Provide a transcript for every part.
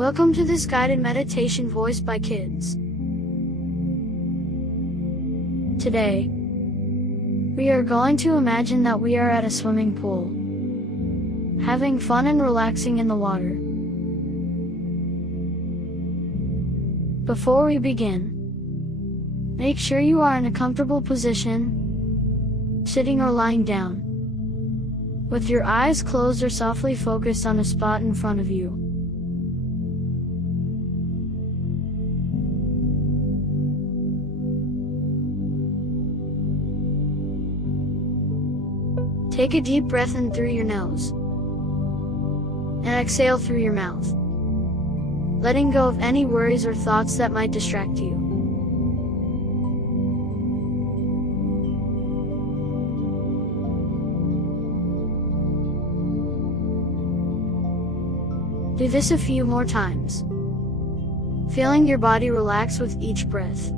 Welcome to this guided meditation voiced by kids. Today, we are going to imagine that we are at a swimming pool, having fun and relaxing in the water. Before we begin, make sure you are in a comfortable position, sitting or lying down, with your eyes closed or softly focused on a spot in front of you. Take a deep breath in through your nose, and exhale through your mouth, letting go of any worries or thoughts that might distract you. Do this a few more times, feeling your body relax with each breath.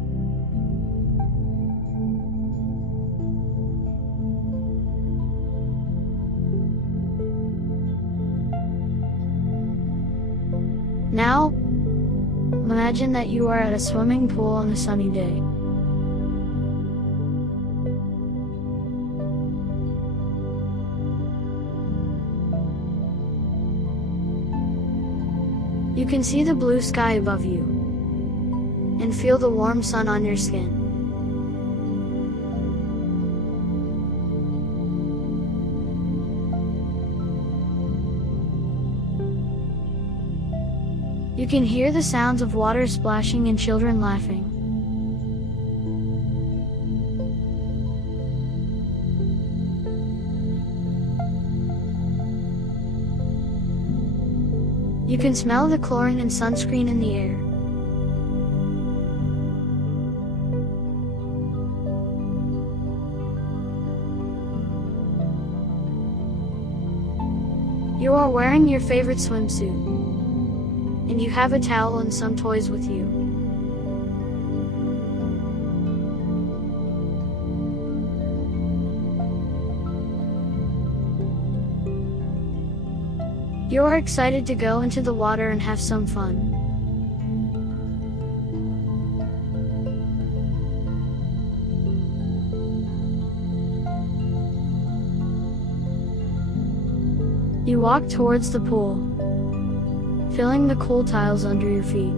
Now, imagine that you are at a swimming pool on a sunny day. You can see the blue sky above you, and feel the warm sun on your skin. You can hear the sounds of water splashing and children laughing. You can smell the chlorine and sunscreen in the air. You are wearing your favorite swimsuit, and you have a towel and some toys with you. You are excited to go into the water and have some fun. You walk towards the pool, feeling the cool tiles under your feet.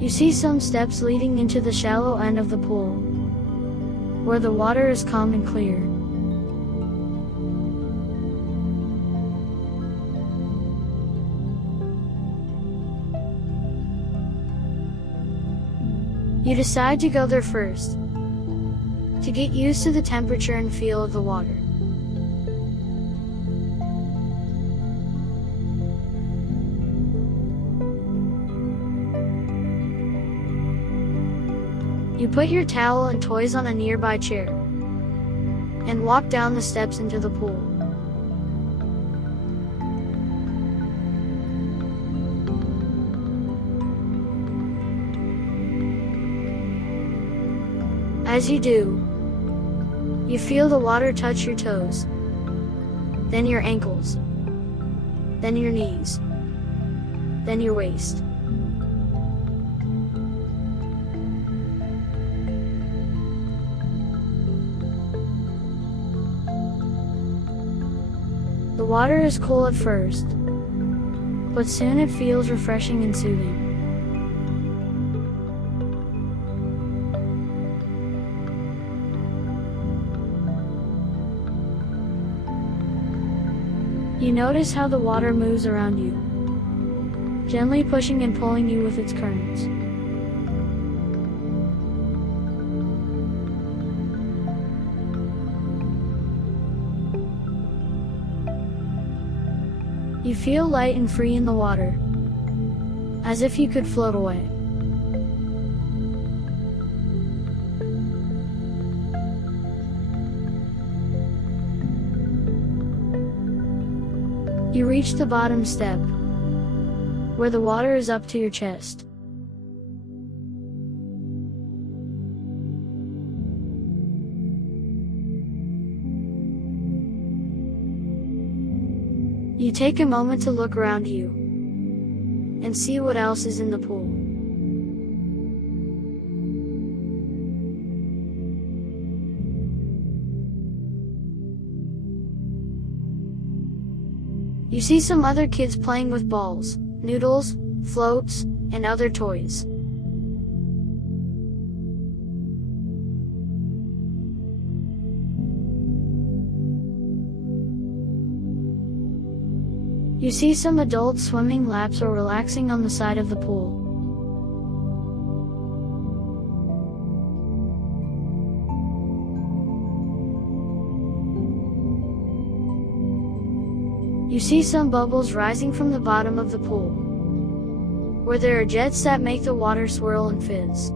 You see some steps leading into the shallow end of the pool, where the water is calm and clear. You decide to go there first, to get used to the temperature and feel of the water. You put your towel and toys on a nearby chair, and walk down the steps into the pool. As you do, you feel the water touch your toes, then your ankles, then your knees, then your waist. The water is cool at first, but soon it feels refreshing and soothing. You notice how the water moves around you, gently pushing and pulling you with its currents. You feel light and free in the water, as if you could float away. You reach the bottom step, where the water is up to your chest. You take a moment to look around you and see what else is in the pool. You see some other kids playing with balls, noodles, floats, and other toys. You see some adults swimming laps or relaxing on the side of the pool. You see some bubbles rising from the bottom of the pool, where there are jets that make the water swirl and fizz.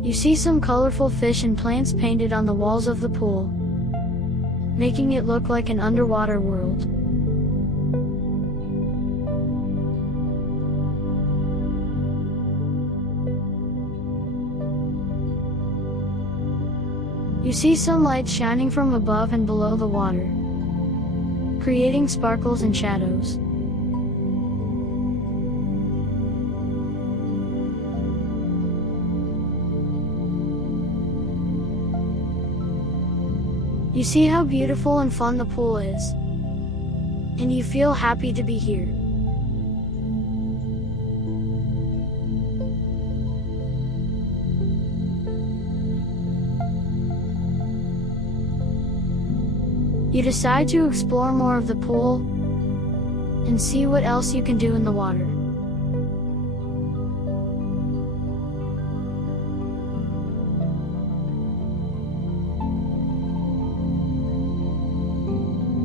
You see some colorful fish and plants painted on the walls of the pool, making it look like an underwater world. You see some lights shining from above and below the water, creating sparkles and shadows. You see how beautiful and fun the pool is, and you feel happy to be here. You decide to explore more of the pool and see what else you can do in the water.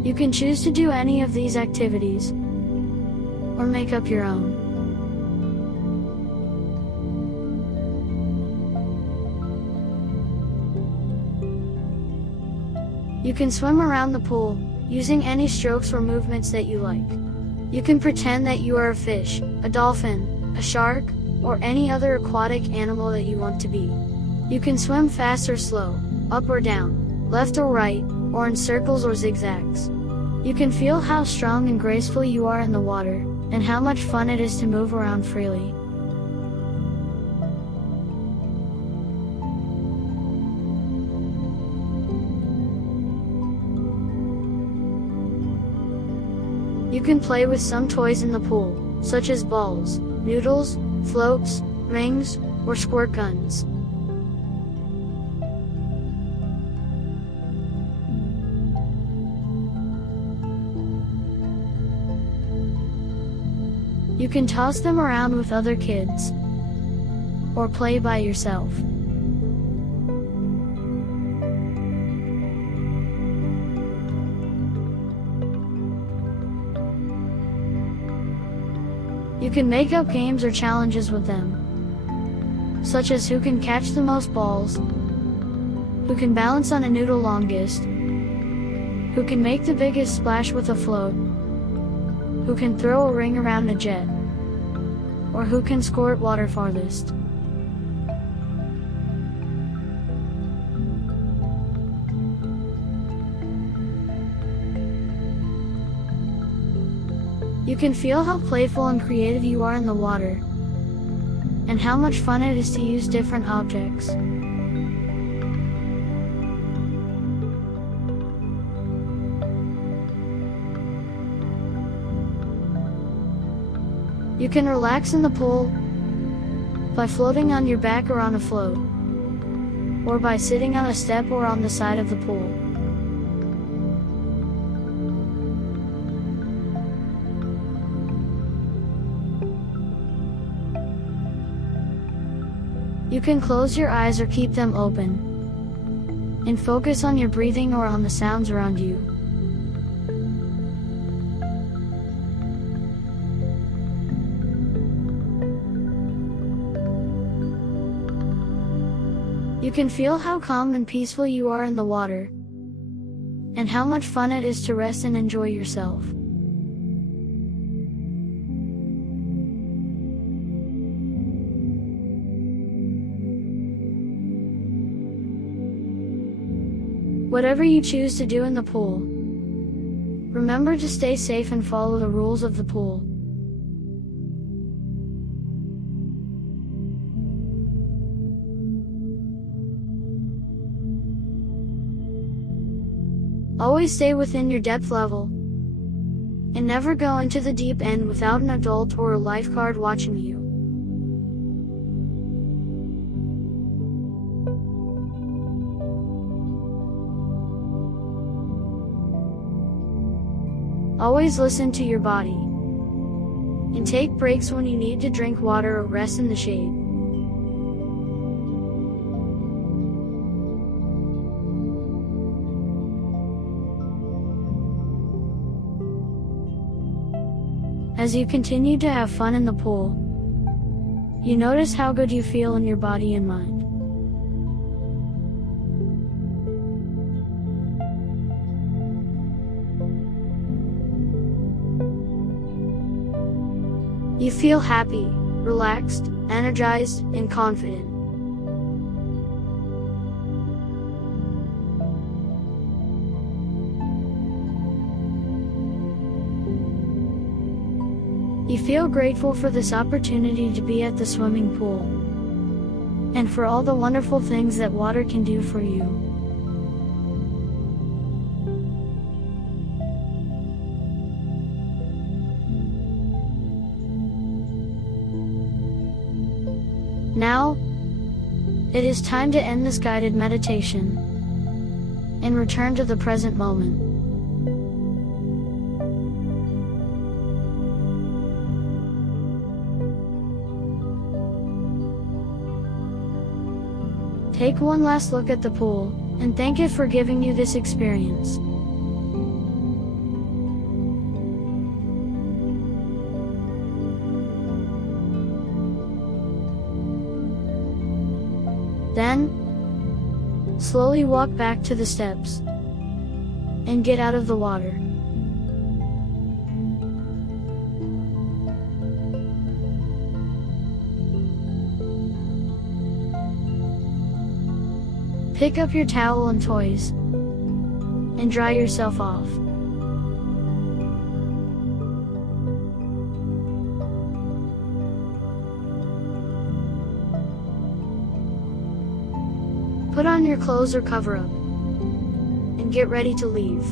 You can choose to do any of these activities, or make up your own. You can swim around the pool, using any strokes or movements that you like. You can pretend that you are a fish, a dolphin, a shark, or any other aquatic animal that you want to be. You can swim fast or slow, up or down, left or right, or in circles or zigzags. You can feel how strong and graceful you are in the water, and how much fun it is to move around freely. You can play with some toys in the pool, such as balls, noodles, floats, rings, or squirt guns. You can toss them around with other kids, or play by yourself. You can make up games or challenges with them, such as who can catch the most balls, who can balance on a noodle longest, who can make the biggest splash with a float, who can throw a ring around a jet, or who can squirt water farthest. You can feel how playful and creative you are in the water, and how much fun it is to use different objects. You can relax in the pool by floating on your back or on a float, or by sitting on a step or on the side of the pool. You can close your eyes or keep them open, and focus on your breathing or on the sounds around you. You can feel how calm and peaceful you are in the water, and how much fun it is to rest and enjoy yourself. Whatever you choose to do in the pool, remember to stay safe and follow the rules of the pool. Always stay within your depth level, and never go into the deep end without an adult or a lifeguard watching you. Always listen to your body, and take breaks when you need to drink water or rest in the shade. As you continue to have fun in the pool, you notice how good you feel in your body and mind. You feel happy, relaxed, energized, and confident. You feel grateful for this opportunity to be at the swimming pool, and for all the wonderful things that water can do for you. Now, it is time to end this guided meditation and return to the present moment. Take one last look at the pool, and thank it for giving you this experience. Then, slowly walk back to the steps, and get out of the water. Pick up your towel and toys, and dry yourself off. Put on your clothes or cover up, and get ready to leave.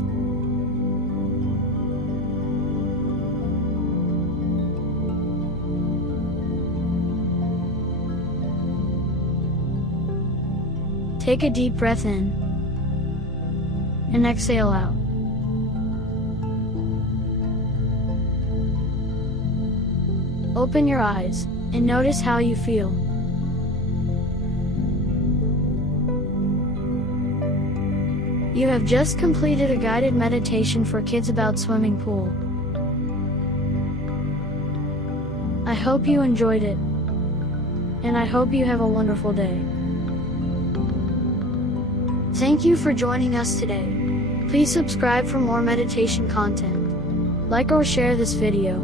Take a deep breath in, and exhale out. Open your eyes, and notice how you feel. You have just completed a guided meditation for kids about swimming pool. I hope you enjoyed it, and I hope you have a wonderful day. Thank you for joining us today. Please subscribe for more meditation content. Like or share this video.